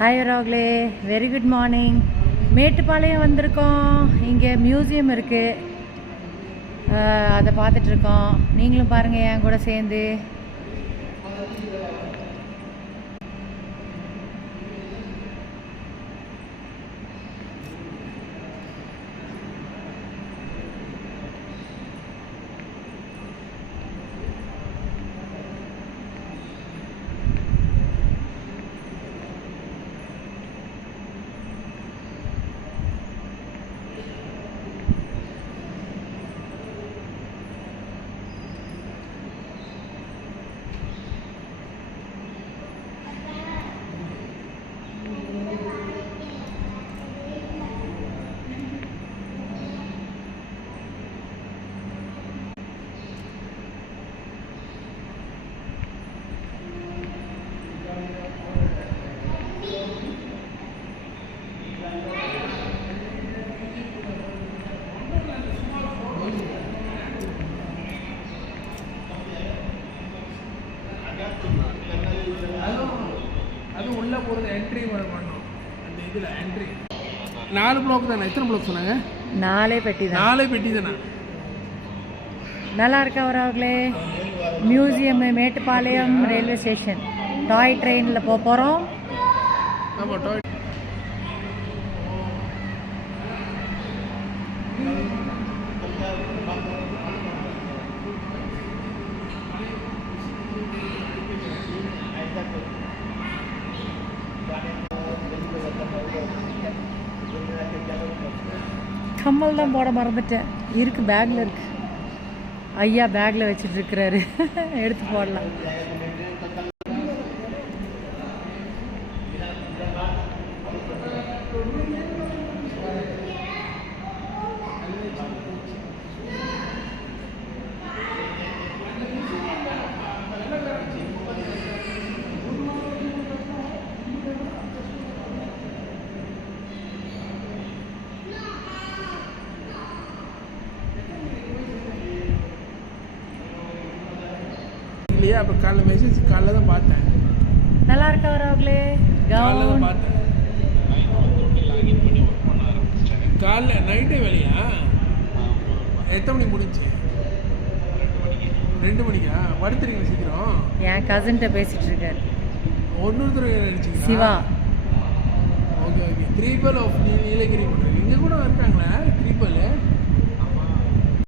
Hi ராகுலே, very good morning. Mettupalayam வந்திருக்கோம். இங்கே மியூசியம் இருக்குது, அதை பார்த்துட்ருக்கோம். நீங்களும் பாருங்கள் என் கூட சேர்ந்து. அது உள்ளே போகிறது என்ட்ரி பண்ணணும். அந்த இதில் என்ட்ரி 4 பிளாக் தானே? எத்தனை பிளாக் சொன்னாங்க? 4 பெட்டி தான். 4 பெட்டி தானே? நல்லா இருக்கா அவர்களே? Museum Mettupalayam railway station. Toy ட்ரெயினில் போகிறோம். ஆமாம், டாய். கம்மல் தான் போட மறந்துட்டேன். இருக்கு, பேக்கில் இருக்கு. ஐயா பேக்கில் வச்சுட்டு இருக்கிறாரு. எடுத்து போடலாம். இல்லையா? அப்போ காலைல மெசேஜ் காலைல தான் பார்த்தேன். நல்லா இருக்கா அவர்களே? காலைல தான் பார்த்தேன். காலைல நைட்டே வேலையா? எத்தனை மணிக்கு முடிஞ்சு? 2 மணிக்கா? படுத்துறீங்களா சீக்கிரம்? என் கசின்கிட்ட பேசிட்டு இருக்காரு. ஒன்னொருத்தர் நினச்சிங்க Shiva. Okay okay. 3 of Nilgiri பண்ணுறீங்க. இங்கே கூட இருக்காங்களா 3?